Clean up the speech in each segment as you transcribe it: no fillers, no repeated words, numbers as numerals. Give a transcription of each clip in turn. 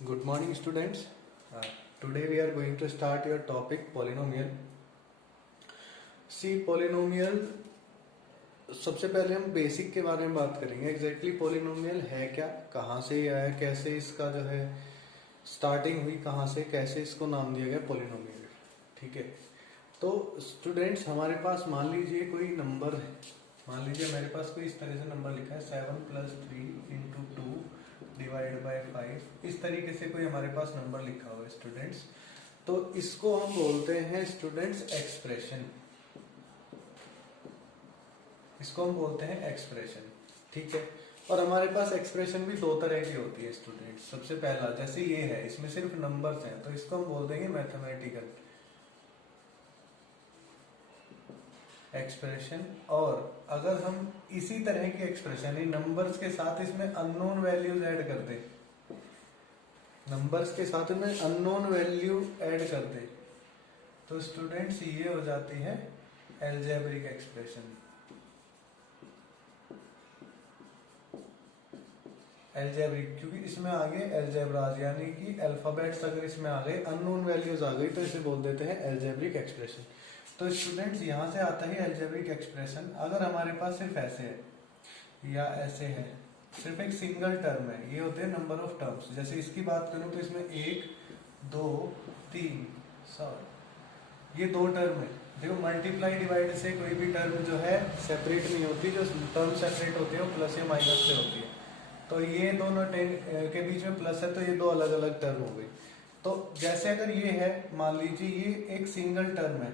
Good morning, students. Today we are going to start your topic polynomial. See, polynomial सबसे पहले हम basic के बारे में बात करेंगे. एग्जैक्टली polynomial है क्या, कहाँ से आया, कैसे इसका जो है स्टार्टिंग हुई, कहाँ से कैसे इसको नाम दिया गया polynomial. ठीक है. तो स्टूडेंट्स हमारे पास मान लीजिए कोई नंबर है. मान लीजिए मेरे पास कोई इस तरह से नंबर लिखा है 7 + 3 × 2 डिवाइड बाय 5. इस तरीके से कोई हमारे पास नंबर लिखा हुआ है स्टूडेंट्स. तो इसको हम बोलते हैं स्टूडेंट्स एक्सप्रेशन. इसको हम बोलते हैं एक्सप्रेशन. ठीक है. और हमारे पास एक्सप्रेशन भी दो तरह की होती है स्टूडेंट्स. सबसे पहला जैसे ये है, इसमें सिर्फ नंबर्स हैं, तो इसको हम बोल देंगे मैथमेटिकल एक्सप्रेशन. और अगर हम इसी तरह की एक्सप्रेशन नंबर्स के साथ इसमें अननोन वैल्यूज ऐड कर दे, नंबर्स के साथ में अननोन वैल्यू ऐड कर दे, तो स्टूडेंट्स ये हो जाती है एल्जेब्रिक एक्सप्रेशन. एल्जेब्रिक क्योंकि इसमें आगे एल्जेब्राज यानी कि अल्फाबेट्स अगर इसमें आ गए, अननोन वैल्यूज आ गई, तो इसे बोल देते हैं एल्जेब्रिक एक्सप्रेशन. तो स्टूडेंट्स यहाँ से आता है एल्जेब्रिक एक्सप्रेशन. अगर हमारे पास सिर्फ ऐसे है या ऐसे है, सिर्फ एक सिंगल टर्म है, ये होते हैं नंबर ऑफ टर्म्स. जैसे इसकी बात करूं तो इसमें 1 2 3 7 ये दो टर्म है. देखो मल्टीप्लाई डिवाइड से कोई भी टर्म जो है सेपरेट नहीं होती. जो टर्म सेपरेट होती है वो प्लस या माइनस से होती है. तो ये दोनों के बीच में प्लस है, तो ये दो अलग अलग टर्म हो गई. तो जैसे अगर ये है, मान लीजिए ये एक सिंगल टर्म है,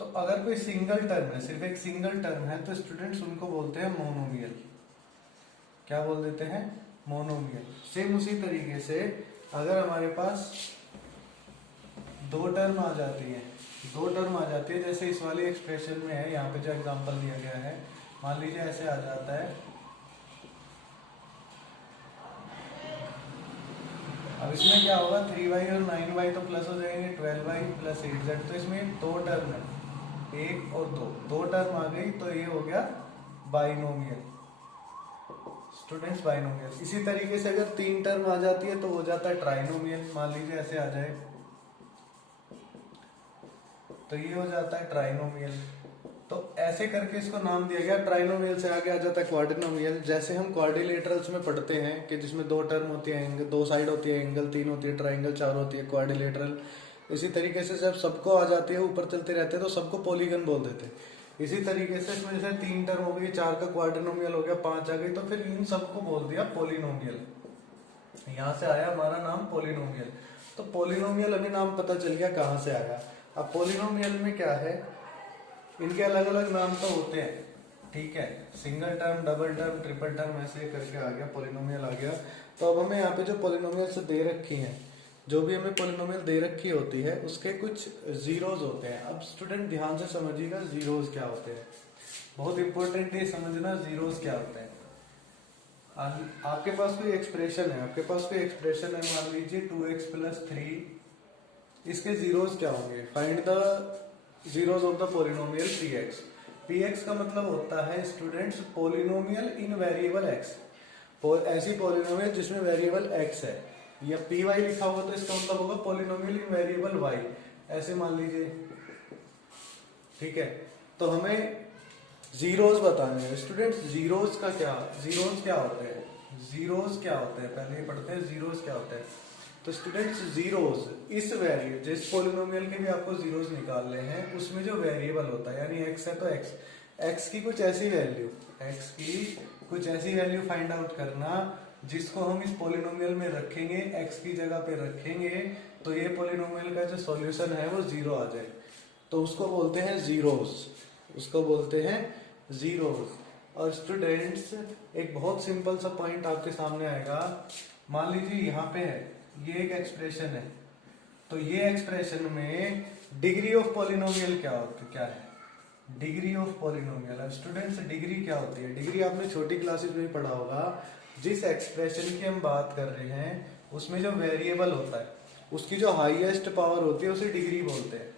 तो अगर कोई सिंगल टर्म है, सिर्फ एक सिंगल टर्म है, तो स्टूडेंट्स उनको बोलते हैं मोनोमियल. क्या बोल देते हैं? मोनोमियल. सेम उसी तरीके से अगर हमारे पास दो टर्म आ जाती है, जैसे इस वाली एक्सप्रेशन में है, यहाँ पे जो एग्जांपल दिया गया है, मान लीजिए ऐसे आ जाता है. अब इसमें क्या होगा, 3y और 9y तो प्लस हो जाएंगे, 12y + 8z. तो इसमें दो टर्म है, 1 और 2, दो टर्म आ गई, तो ये हो गया बाइनोमियल. Students binomial. इसी तरीके से अगर तीन टर्म आ जाती है तो हो जाता है ट्राइनोमियल. मान लीजिए ऐसे आ जाए, तो ये हो जाता है ट्राइनोमियल. तो ऐसे करके इसको नाम दिया गया. ट्राइनोमियल से आगे आ जाता है क्वाड्रिनोमियल. जैसे हम क्वाड्रिलेटरल्स में पढ़ते हैं कि जिसमें दो टर्म होती है, दो साइड होती है एंगल, तीन होती है ट्राइंगल, चार होती है क्वाड्रिलेटरल. इसी तरीके से जब सबको आ जाती है, ऊपर चलते रहते हैं, तो सबको पॉलीगन बोल देते हैं. इसी तरीके से इसमें जैसे तीन टर्म हो गई, चार का क्वाड्रिनोमियल हो गया, पांच आ गई, तो फिर इन सबको बोल दिया पॉलिनोमियल. यहाँ से आया हमारा नाम पॉलिनोमियल. तो पॉलिनोमियल अभी नाम पता चल गया कहाँ से आया. अब पॉलिनोमियल में क्या है, इनके अलग अलग नाम तो होते हैं. ठीक है, single term, double term, triple term, ऐसे करके आ गया पॉलिनोमियल आ गया. तो अब हमें यहाँ पे जो पॉलिनोमियल से दे रखी हैं, जो भी हमें पॉलिनोमियल दे रखी होती है, उसके कुछ जीरोज होते हैं. अब स्टूडेंट ध्यान से समझिएगा जीरोज क्या होते हैं. बहुत इंपॉर्टेंट है समझना जीरोज क्या होते हैं. आपके पास कोई एक्सप्रेशन है, मान लीजिए 2x + 3. इसके जीरोज क्या होंगे? Find the zeros of the polynomial px. px का मतलब होता है स्टूडेंट्स पॉलिनोमियल इन वेरिएबल x. ऐसी पॉलिनोमियल जिसमें वेरिएबल x है, या py लिखा होगा तो इसका मतलब होगा पॉलिनोमियल इन वेरिएबल y. ऐसे मान लीजिए. ठीक है. तो हमें जीरोज बताने हैं स्टूडेंट्स. जीरोज क्या होते हैं पहले ये पढ़ते हैं. जीरोज क्या होते हैं? तो स्टूडेंट्स जीरोज इस वेरिएबल, जिस पॉलिनोमियल के भी आपको जीरोज निकालने हैं, उसमें जो वेरिएबल होता है, यानी x है तो x की कुछ ऐसी वैल्यू फाइंड आउट करना जिसको हम इस पॉलिनोमियल में रखेंगे, x की जगह पे रखेंगे, तो ये पॉलिनोमियल का जो सॉल्यूशन है वो जीरो आ जाए. तो उसको बोलते हैं जीरोज. और स्टूडेंट्स एक बहुत सिंपल सा पॉइंट आपके सामने आएगा. मान लीजिए यहाँ पे है, ये एक एक्सप्रेशन है, तो ये एक्सप्रेशन में डिग्री ऑफ पॉलिनोमियल क्या है? Degree of polynomial. अब स्टूडेंट्स डिग्री क्या होती है? डिग्री आपने छोटी क्लासेस में पढ़ा होगा. जिस एक्सप्रेशन की हम बात कर रहे हैं, उसमें जो वेरिएबल होता है, उसकी जो हाईएस्ट पावर होती है, उसे डिग्री बोलते हैं.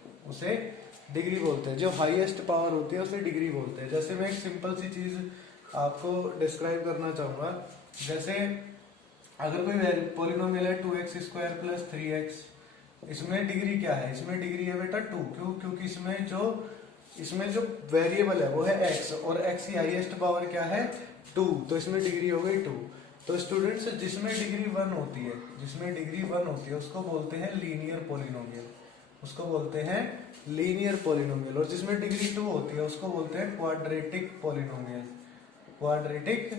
जो हाईएस्ट पावर होती है उसे डिग्री बोलते हैं. जैसे मैं एक सिंपल सी चीज आपको डिस्क्राइब करना चाहूंगा. जैसे अगर कोई पॉलिनोमियल है 2x² + 3x, इसमें डिग्री क्या है? इसमें डिग्री है बेटा 2। क्यों? क्योंकि इसमें जो वेरिएबल है वो है x, और x की हाईएस्ट पावर क्या है? 2, तो इसमें डिग्री हो गई 2। तो स्टूडेंट्स, जिसमें डिग्री 1 होती है उसको बोलते हैं लीनियर पॉलिनोमियल, उसको बोलते हैं लीनियर पॉलिनोमियल। और जिसमें डिग्री 2 होती है उसको बोलते हैं क्वाड्रेटिक पॉलिनोमियल, क्वाड्रेटिक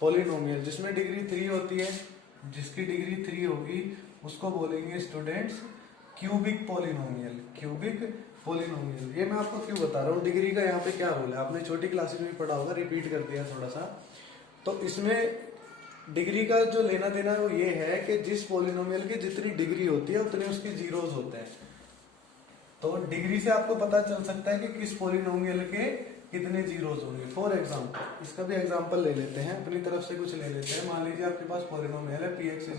पॉलिनोमियल। जिसमें डिग्री 3 होती है, जिसकी डिग्री 3 होगी उसको बोलेंगे students cubic polynomial, cubic polynomial. ये मैं आपको क्यों बता रहा हूँ, डिग्री का यहाँ पे क्या रोल है, आपने छोटी क्लासेस में भी पढ़ा होगा, रिपीट कर दिया थोड़ा सा। तो इसमें डिग्री का जो लेना देना है वो ये है कि जिस पॉलिनोमियल की जितनी डिग्री होती है उतने उसके जीरोस होते हैं। तो डिग्री से आपको पता चल सकता है कि किस पॉलिनोमियल के कितने जीरोस होंगे। फॉर एग्जांपल, इसका भी एग्जांपल ले लेते हैं, अपनी तरफ से कुछ ले लेते हैं। मान लीजिए आपके पास पॉलिनोमियल है px =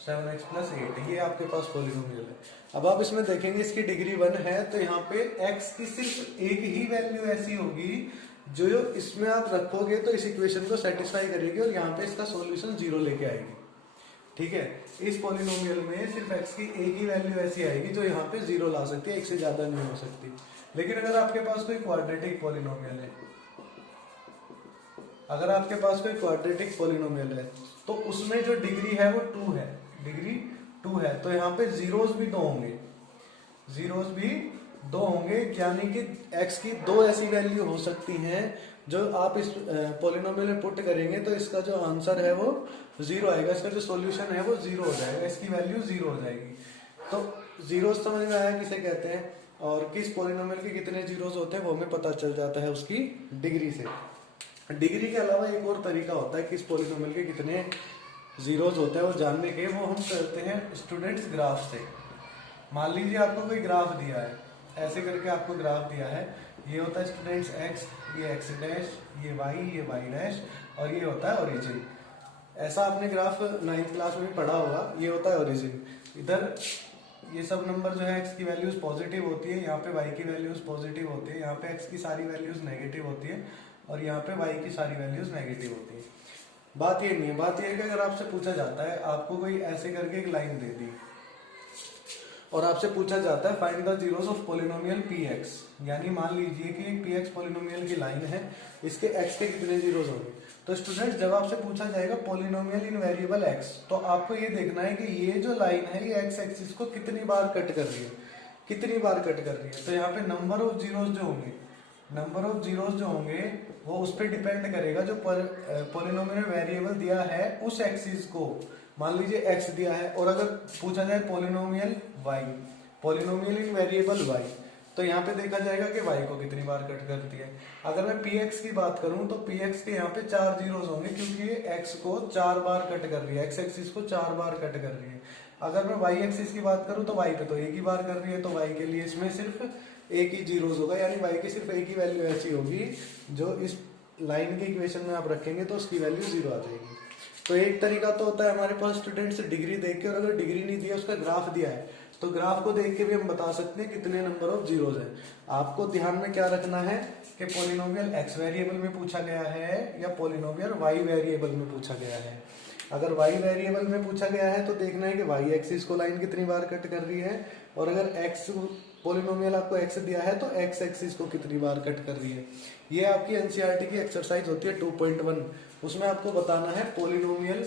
7x + 8, ये आपके पास पॉलिनोमियल है। अब आप इसमें देखेंगे इसकी डिग्री 1 है, तो यहाँ पे x की सिर्फ एक ही वैल्यू ऐसी होगी जो इसमें आप रखोगे तो इस इक्वेशन को सेटिस्फाई करेगी, और यहाँ पे इसका सॉल्यूशन 0 लेके आएगी। ठीक है, इस पॉलिनोमियल में सिर्फ x की एक ही वैल्यू ऐसी आएगी जो यहाँ पे 0 ला सकती है, एक से ज्यादा नहीं हो सकती। लेकिन अगर आपके पास कोई क्वाड्रेटिक पॉलिनोमियल है, अगर आपके पास कोई क्वाड्रेटिक पॉलिनोमियल है तो उसमें जो डिग्री है वो 2 है, डिग्री 2 है, तो यहाँ पे जीरोस भी 2 होंगे, जीरोस भी 2 होंगे। यानी कि x की 2 ऐसी वैल्यू हो सकती हैं जो आप इस पॉलिनोमियल में पुट करेंगे तो इसका जो आंसर है वो 0 आएगा, इसका जो सॉल्यूशन है वो 0 हो जाएगा, इसकी वैल्यू 0 हो जाएगी। तो जीरोस समझ में आया किसे कहते हैं, और किस पॉलिनोमियल के कितने जीरोस होते हैं वो हमें पता चल जाता है उसकी डिग्री से। डिग्री के अलावा एक और तरीका होता है किस पॉलिनोमियल के कितने जीरोस होते हैं वो जानने के, वो हम करते हैं स्टूडेंट्स ग्राफ से। मान लीजिए आपको कोई ग्राफ दिया है, ऐसे करके आपको ग्राफ दिया है, ये होता है स्टूडेंट्स x, ये x डैश, ये y डैश, और ये होता है ओरिजिन। ऐसा आपने ग्राफ 9th क्लास में भी पढ़ा होगा, ये होता है ओरिजिन। इधर ये सब नंबर जो है x की वैल्यूज पॉजिटिव होती है, यहाँ पे y की वैल्यूज पॉजिटिव होती है, यहाँ पे x की सारी वैल्यूज नेगेटिव होती है, और यहाँ पे y की सारी वैल्यूज नेगेटिव होती है। बात ये नहीं है, बात ये है कि अगर आपसे पूछा जाता है, आपको कोई ऐसे करके एक लाइन दे दी और आपसे पूछा जाता है find the zeros of polynomial px, यानी मान लीजिए कि एक px पॉलिनोमियल की लाइन है, इसके x के कितने जीरोस होंगे। तो स्टूडेंट्स, जब आपसे पूछा जाएगा पॉलिनोमियल इन वेरिएबल x, तो आपको ये देखना है कि ये जो लाइन है ये x एक्सिस को कितनी बार कट कर रही है, कितनी बार कट कर रही है। तो यहाँ पे नंबर ऑफ जीरोस जो होंगे, नंबर ऑफ जीरोस जो होंगे वो उस पर डिपेंड करेगा जो पॉलिनोमियल वेरिएबल दिया है उस एक्सिस को। मान लीजिए x दिया है, और अगर पूछा जाए पॉलिनोमियल y, पॉलिनोमियल इन वेरिएबल y, तो यहाँ पे देखा जाएगा कि y को कितनी बार कट करती है। अगर मैं px की बात करूं तो px के यहाँ पे 4 जीरोस होंगे, क्योंकि ये x को 4 बार कट कर रही है, x एक्सिस को 4 बार कट कर रही है। अगर मैं y एक्सिस की बात करूं तो y पे तो एक ही बार कर रही है, तो y के लिए इसमें सिर्फ एक ही जीरोस होगा, यानी y की सिर्फ एक ही वैल्यू ऐसी होगी जो इस लाइन के इक्वेशन में आप रखेंगे तो उसकी वैल्यू 0 आ जाएगी। तो एक तरीका तो होता है हमारे पास स्टूडेंट्स डिग्री देख के, और अगर डिग्री नहीं दिया उसका ग्राफ दिया है तो ग्राफ को देख के भी हम बता सकते हैं कितने नंबर ऑफ जीरोस हैं। आपको ध्यान में क्या रखना है कि पॉलिनोमियल x वेरिएबल में पूछा गया है या पॉलिनोमियल y वेरिएबल में पूछा गया है। अगर y वेरिएबल में पूछा गया है तो देखना है कि y एक्सिस को लाइन कितनी बार कट कर रही है, और अगर x पॉलिनोमियल आपको x दिया है तो x एक्सिस को कितनी बार कट कर रही है। ये आपकी एनसीईआरटी की एक्सरसाइज होती है 2.1, उसमें आपको बताना है पॉलिनोमियल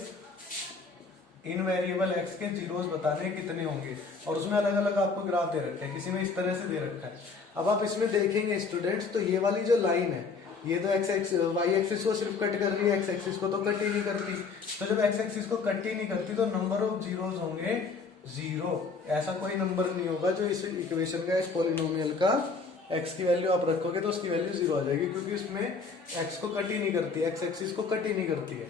इन वेरिएबल x के जीरोस बताने कितने होंगे, और उसमें अलग अलग आपको ग्राफ दे रखे हैं, किसी में इस तरह से दे रखा है। अब आप इसमें देखेंगे स्टूडेंट्स, तो ये वाली जो लाइन है ये तो y एक्सिस को सिर्फ कट कर रही है, x एक्सिस को तो कट ही नहीं करती। तो जब x एक्सिस को कट ही नहीं करती तो नंबर ऑफ जीरोस होंगे 0। ऐसा कोई नंबर नहीं होगा जो इस इक्वेशन का, इस पॉलिनोमियल का x की वैल्यू आप रखोगे तो उसकी वैल्यू 0 आ जाएगी, क्योंकि इसमें x को कट ही नहीं करती, x एक्सिस को कट ही नहीं करती है।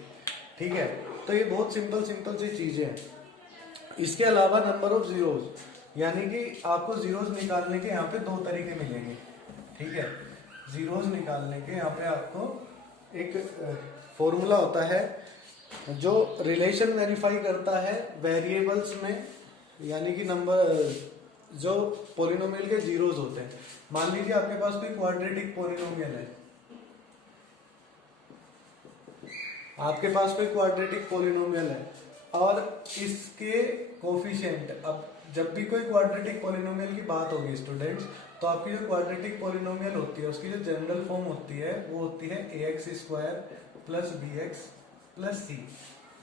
ठीक है, तो ये बहुत सिंपल सी चीजें हैं। इसके अलावा नंबर ऑफ जीरोस, यानी कि आपको जीरोस निकालने के यहाँ पे 2 तरीके मिलेंगे। ठीक है, जीरोस निकालने के यहाँ पे आपको एक फॉर्मूला होता है जो रिलेशन वेरीफाई करता है वेरिएबल्स में, यानी कि नंबर जो पॉलिनोमियल के जीरोस होते हैं। मान लीजिए आपके पास कोई क्वाड्रेटिक पॉलिनोमियल है, आपके पास कोई क्वाड्रेटिक पॉलिनोमियल है और इसके कोफिशिएंट, अब जब भी कोई क्वाड्रेटिक पॉलिनोमियल की बात होगी स्टूडेंट्स, तो आपकी जो क्वाड्रेटिक पॉलिनोमियल होती है उसकी जो जनरल फॉर्म होती है वो होती है ax² plus bx plus c।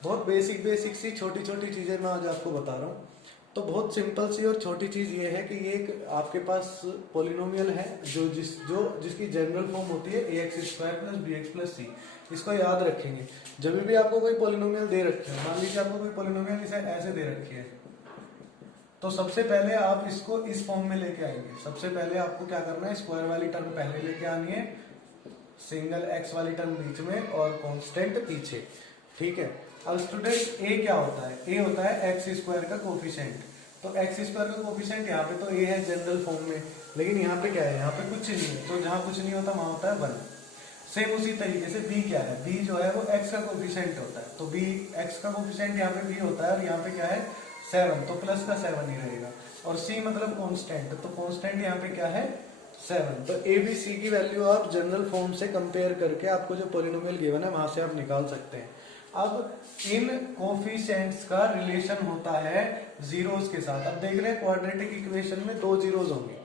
बहुत बेसिक सी छोटी छोटी चीजें मैं आज आपको बता रहा हूँ। तो बहुत सिंपल सी और छोटी चीज ये है कि ये एक आपके पास पॉलिनोमियल है जिसकी जनरल फॉर्म होती है ax² plus bx plus c। इसको याद रखेंगे जब भी आपको कोई पॉलिनोमियल दे रखे हो, मान लीजिए आपको कोई पॉलिनोमियल इसे ऐसे दे रखी है, तो सबसे पहले आप इसको इस फॉर्म में लेके आएंगे। सबसे पहले आपको क्या करना है, स्क्वायर वाली टर्म पहले लेके आनी है, सिंगल एक्स वाली टर्म बीच में और कांस्टेंट पीछे, ठीक है। अब स्टूडेंट ए क्या होता है, ए होता है एक्स स्क्वायर का कोफिशिएंट। तो एक्स स्क्वायर का कोफिशिएंट यहाँ पे तो ए है जनरल फॉर्म में, लेकिन यहाँ पे क्या है, यहाँ पे कुछ नहीं है, तो जहाँ कुछ नहीं होता वहां होता है 1। सेम उसी तरीके से बी क्या है, बी जो है वो एक्स का कोफिशिएंट होता है, तो बी एक्स का कोफिशिएंट यहाँ पे बी होता है और यहाँ पे क्या है 7, तो प्लस का 7 ही रहेगा। और सी मतलब कांस्टेंट, तो कांस्टेंट यहाँ पे क्या है 7। तो ए बी सी की वैल्यू आप जनरल फॉर्म से कंपेयर करके आपको जो पॉलिनोमियल गिवन है वहां से आप निकाल सकते हैं। अब इन कोफिशिएंट्स का रिलेशन होता है जीरोस के साथ। अब देख रहे हैं क्वाड्रेटिक इक्वेशन में 2 जीरोस होंगे,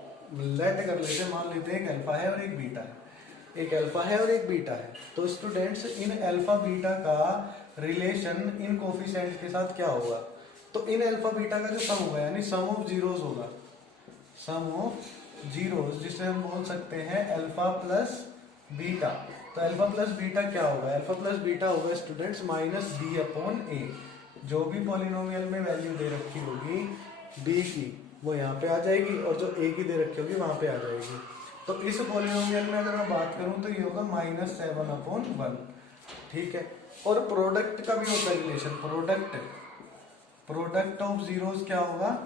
लेट कर लेते हैं, मान लेते हैं एक अल्फा है और एक बीटा है, एक अल्फा है और एक बीटा है। तो स्टूडेंट्स इन अल्फा बीटा का रिलेशन इन कोफिशिएंट्स के साथ क्या होगा, तो इन अल्फा बीटा का जो सम होगा यानी सम ऑफ जीरोस होगा, सम ऑफ जीरोस, जिसे हम बोल सकते हैं अल्फा प्लस बीटा। तो अल्फा प्लस बीटा क्या होगा, अल्फा प्लस बीटा होगा स्टूडेंट्स माइनस बी अपॉन ए। जो भी पॉलिनोमियल में वैल्यू दे रखी होगी बी की वो यहाँ पे आ जाएगी और जो ए की दे रखी होगी वहां पे आ जाएगी। तो इस पॉलिनोमियल में अगर मैं बात करूं तो ये होगा -7/1, ठीक है। और प्रोडक्ट का भी होता है रिलेशन, प्रोडक्ट ऑफ जीरोस क्या होगा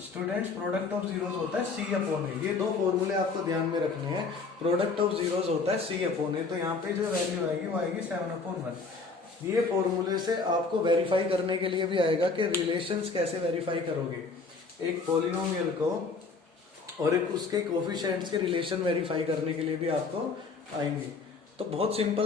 स्टूडेंट्स, प्रोडक्ट ऑफ जीरोस होता है C/A। ये दो फॉर्मूले आपको ध्यान में रखने हैं। प्रोडक्ट ऑफ जीरोस होता है C/A, तो यहाँ पे जो वैल्यू आएगी वो आएगी 7/1। ये फॉर्मूले से आपको वेरीफाई करने के लिए भी आएगा कि रिलेशंस कैसे वेरीफाई करोगे, एक पॉलिनोमियल को और एक उसके कोफिशिएंट्स के रिलेशन वेरीफाई करने के लिए भी आपको आएंगे। तो बहुत सिंपल